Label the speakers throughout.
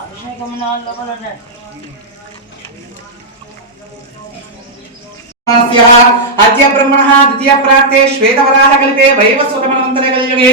Speaker 1: అభిషేకం లోపల
Speaker 2: అద్య బ్రహ్మణ ద్వితీయ ప్రాప్తే శ్వేతవరాహ కలిపే వైవస్వతమనంతర కలియుగే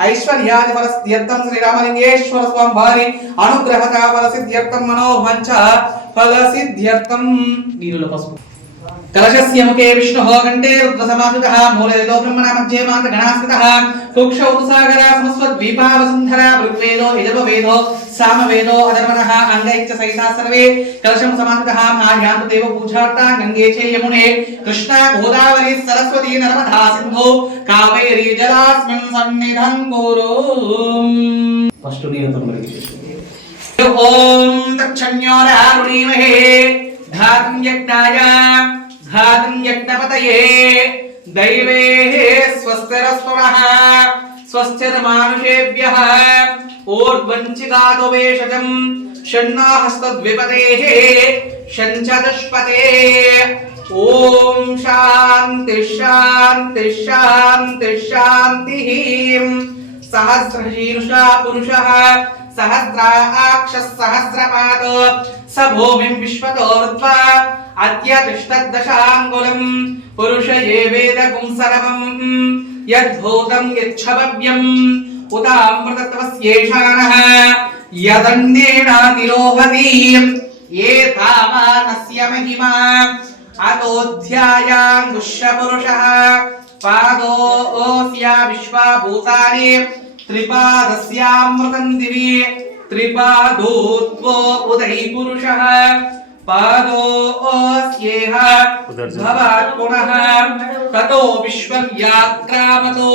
Speaker 2: ఐశ్వర్యాది ఫల సిద్ధ్యర్థం శ్రీరామలింగేశ్వర స్వామి వారి అనుగ్రహత ఫల సిద్ధ్యర్థం మనోభంచ ఫల సిద్ధ్యర్థం నీరుల పసుపు. కలశస్యముఖే విష్ణు విష్ణుః కంఠే రుద్రసమాహితః మూలయతో బ్రహ్మణ మధ్యే మాంత గణాస్కృతః కుక్షౌ సాగర సమస్వద్వీపా వసుంధర ఋగ్వేదో యజుర్వేదో సామవేదో అధర్వణः అంగైశ్చ సహితా సర్వే. కలశం సమాహితః ఆర్యాంత దేవ పూజార్త గంగే చే యమునే. కృష్ణ గోదావరి సరస్వతి నర్మదా సింధు కావేరీ జలాస్మిన్ సన్నిధం గురు ఫస్ట్ నీరుతో మరి ఓం తక్షణ్యోరారుణీమహే धातुं यज्ञाया धातुं यज्ञपतये दैवेः स्वस्तिरस्वरः सहस्रशीर्षा पुरुषः सहस्राक्षः सहस्रपादो स भूमिम् विश्वतोर्ध्वा अत्यतिष्ठद्दशाङ्गुलम् पुरुष एवेदकुम् सर्वम् यद्भूतम् यच्छवव्यम् उदामृतत्वस्येषानः यदन्येणातिरोहति ये तामानस्य महिमा अतोऽध्यायाङ्गुष्यपुरुषः पादोऽस्या विश्वा भूतानि त्रिपादस्यामृतं दिवि त्रिपादो त्वो उदयि पुरुषः। पादो भवात् पुनः। ततो विश्वं यात्रामतो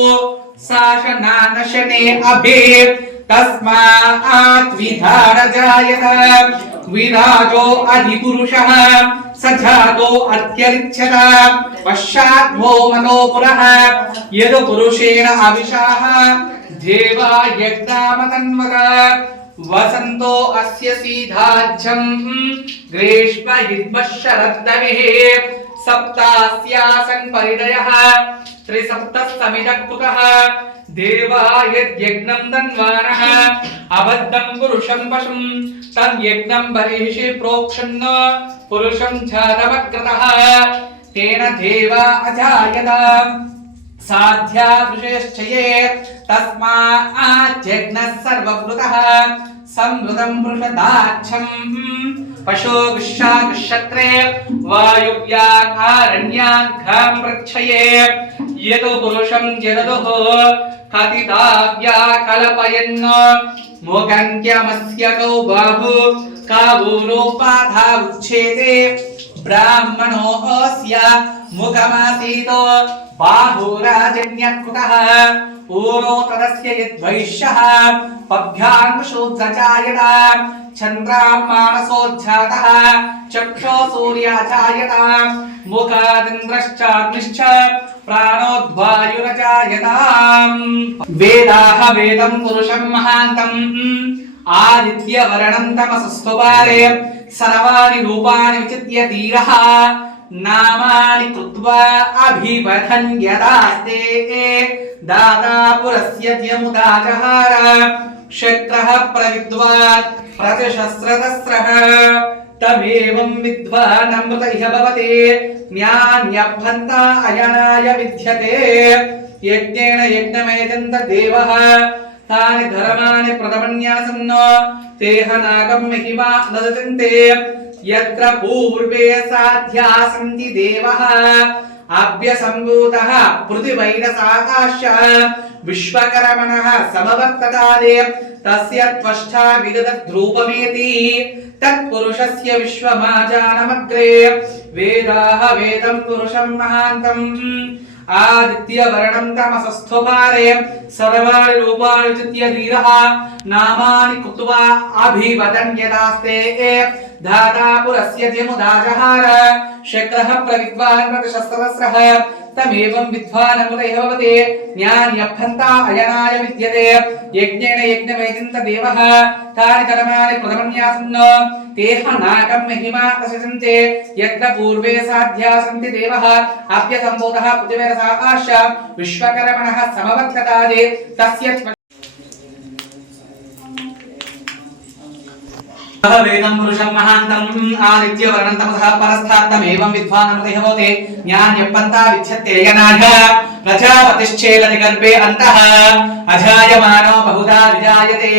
Speaker 2: अभे तस्मात् विराजो अधिपुरुषः। स जातो अत्यरिच्छत। पश्चाद्भो मनोपुरः अविशाः। పురుషేణ దేవా యజ్ఞామతన్వర వసంతో అస్య సీధాజ్యం గ్రీష్మ యుద్మశరద్దవిః సప్తాస్యాసన్ పరిదయః త్రిసప్తస్తమిదక్కుతः దేవా యజ్ఞం తన్వానః అబద్ధం పురుషం పశుం తం యజ్ఞం బర్హిషి ప్రోక్షన్న పురుషం జాతమగ్రతः తేన దేవా అజాయత. సాధ్యా పురుషశ్చయే తస్మాజ్ఞः సంవృతం పురుషదాక్షం పశో విశ్వాక్షత్రే వాయువ్యాకారణ్యాన్ ఘాం ప్రచ్చయే యదో పురుషం జరదుః కతిదావ్యా కల్పయన్ కౌ బాహు కావూరోపాధా ఉచ్ఛేదే బ్రాహ్మణోస్య ముఖమాసీతో బాహురాజన్యకృతः ఊరో తదస్య యద్వైశ్యः పభ్యాంకుశోద్ధచాయత చంద్రామానసోజ్జాతः చక్షో సూర్యాచాయత ముఖాదింద్రశ్చాగ్నిశ్చ ప్రాణోద్వాయురచాయత వేదాహ వేదం పురుషం మహాంతం ఆదిత్యవరణం తమసస్వపారే సర్వాణి రూపాణి విచిత్య ధీరः నామాని కృత్వా అభివదన్ యదాస్తే దాతా పురస్య త్యముదాజహార శక్రః ప్రవిద్వాత్ ప్రతిశస్రతస్రః తమేవం విద్వాన్ అమృత ఇహ భవతే జ్ఞాన్యభ్యంత అయనాయ విద్యతే యజ్ఞేన యజ్ఞమేజంత దేవః తాని ధర్మాని ప్రథమన్యాసన్నో తేహ నాగం మహిమా నదతంతే. యత్ర పూర్వే సాధ్యా సంతి అభ్యసంభూతః అభ్యసంభూతः పృథివైరసాకాశ విశ్వకరమణః సమవర్తతాదే తస్య త్వష్టా విగత ధ్రూపమేతి తత్పురుషస్య విశ్వమాజానమగ్రే. వేదాః వేదం పురుషం మహాంతం. ఆదిత్యవరణం తమసస్థుపారే సర్వాణి రూపాణి విచిత్య ధీరః నామాని కృత్వా అభివదన్ యదాస్తే ధాతాపురస్య జముదాజహార శక్రః ప్రవిద్వాన్ ప్రతిశస్రస్రః తమేవం విద్వానముల ఏవతే అయనాయ విద్యతే యజ్ఞేన యజ్ఞమైతింత దేవః తాని కర్మాణి కృతమన్యాసన్న తేహ నాకం మహిమా ప్రశంతే యత్ర పూర్వే సాధ్యా సంతి దేవః అభ్యసంబోధః పృథివేరసాకాశ విశ్వకర్మణః సమవర్తతాదే తస్య వేదం పురుషం మహాంతం ఆదిత్య వర్ణం తపస పరస్థాత్తమేవం విద్వానమృతిహవతే జ్ఞాన్యప్పంతా విచ్ఛత్తేయనాథ ప్రజాపతిశ్చేలతి గర్భే అంతః అజాయమానో బహుధా విజాయతే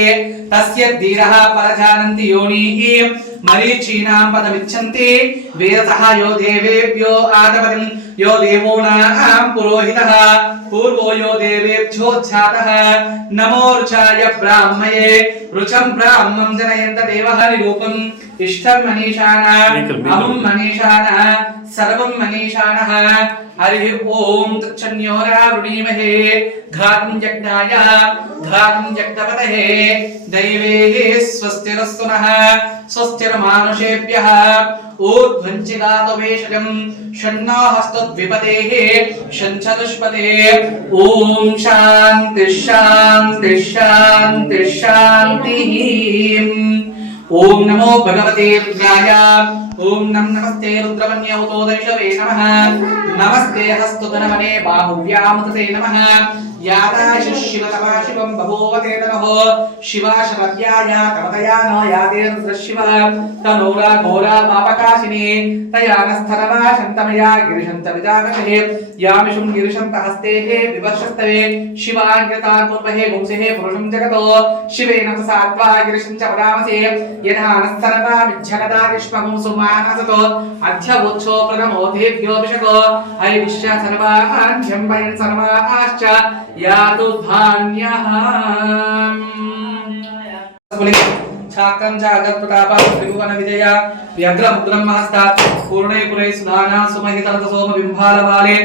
Speaker 2: తస్య ధీరః పరజానంతి యోనీః. మరీచీనాం పద విచ్ఛంతి వేదసః యో దేవేభ్యో ఆదపతిం యో దేవోనాం పురోహితః పూర్వో యో దేవేభ్యో ఛాతః నమోర్చాయ బ్రాహ్మయే రుచం బ్రాహ్మం జనయంత దేవహరి రూపం. इष्टं मनीषाणः अमुं मनीषाणः सर्वं मनीषाणः। हरिः ॐ तच्छन्योरा वृणीमहे घातं जग्नाय घातं जग्नपतये दैवेः स्वस्तिरस्तु नः स्वस्तिर्मानुषेभ्यः। ऊर्ध्वञ्चिगातवेशजम् षण्णो हस्तद्विपदेः शञ्चतुष्पते ॐ शान्ति शान्ति शान्ति। ఓం నమో భగవతే రుద్రాయ. ఓం నం నమస్తే రుద్రవన్యోతోదరిషవే నమః. నమస్తే హస్తుతనమనే బాహువ్యామృతే నమః. बाहुव्यामुतते नमः यादाश शिवतमा शिवं बभूवते नमः शिवा शरद्याया कवतया नो यादे रुद्रशिव तनोरा घोरा पापकाशिनी तया नस्थरमा शन्तमया गिरिशन्तविजागते यामिषुं गिरिशन्तहस्तेः विवर्षस्तवे शिवाङ्कृता कुर्महे पुंसेः पुरुषं जगतो शिवेन च सात्वा गिरिशं च वदामसे यथा नस्तरमा विच्छगता ग्रीष्मगुं सुमानसतो अध्यवोत्सो प्रथमोधेभ्यो विशको हरिविश्य सर्वाहान्यं वयं या तो धान्य छात्रं च अगत्प्रतापा त्रिभुवन विजय व्यग्रमुग्रं महस्तात् पूर्णे पुरे सुधाना सुमहितरत सोम बिम्बालबाले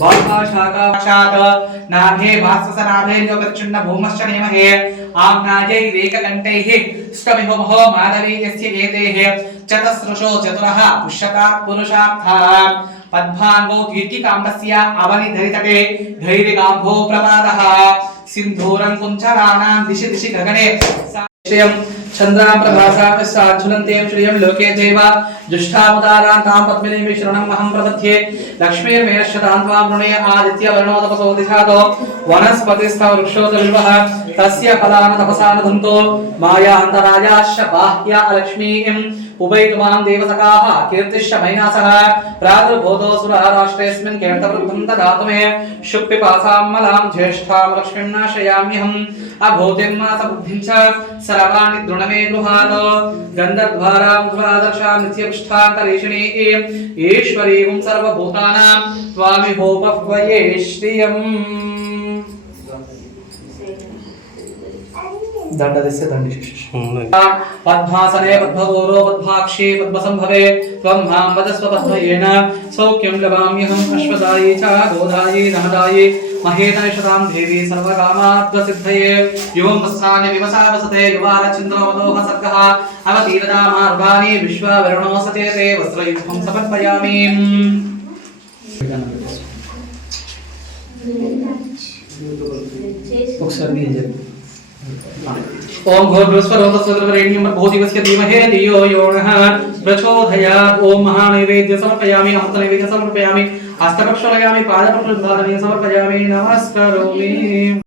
Speaker 2: बाधा शाखाशात् नाभे भास्वसनाभे योगच्छिन्न भूमश्च नेमहे आम्नायै रेककण्ठैः स्तमिहोमहो माधवीयस्य एतेः चतस्रशो चतुरः पुष्यतात् पुरुषार्थः पद्भाङ्गो कीर्तिकाम्बस्य अवनिधरितटे धैर्यगाम्भो प्रपादः सिन्धूरं कुञ्चराणां दिशि दिशि गगने श्रियं चन्द्राप्रभासात् साज्जुलन्ते श्रियं लोके चैव जुष्ठावतारां तां पद्मिनीं शरणम् अहं प्रपद्ये लक्ष्मीर्मेषतां त्वां वृणे आदित्यवर्णो तपसो दिशादो वनस्पतिस्तव वृक्षो तल्वः तस्य फलानि तपसा न धन्तो। मायान्तराजाश्च बाह्या लक्ष्मीं उभयतुमां देवसखाः, कीर्तिश्च मैनासः। प्रादुर्भूतोऽसुरः राष्ट्रेऽस्मिन् कीर्तवृद्धं ददातु मे शुक्पिपासां मलां ज्येष्ठां लक्ष्मीं नाशयाम्यहम्। अभूतिं मासबुद्धिं च सर्वाणि दृढमे गृहात् गन्धद्वारां ध्वादर्शां नित्यपुष्ठान्तरेषिणी ईश्वरीं सर्वभूतानां त्वामिहोपह्वये श्रियम्। దండదస్య దండిశేష పద్మాసనే పద్మగౌరో పద్మాక్షే పద్మసంభవే త్వం మాం వదస్వ పద్మయేన సౌఖ్యం లభామ్యహం అశ్వదాయి చ గోదాయి నమదాయి మహేతనిషదాం దేవి సర్వకామాద్వసిద్ధయే యువం వస్తాని వివసా వసతే యువారచింద్రమతోహ సర్గః అవతీరదా మార్గాని విశ్వవరుణో సచేతే వస్త్రయుగ్మం ఒకసారి నేను చెప్పు. ओम घोर बृहस्पत चंद्रवरेण्यम भूदिवस के धीमहे धियो यो नः प्रचोदयात्। ओम महानैवेद्य समर्पयामि अहत नैवेद्य समर्पयामि हस्तपक्ष लगामि पादपक्ष लगामि समर्पयामि। नमस्कारोमि।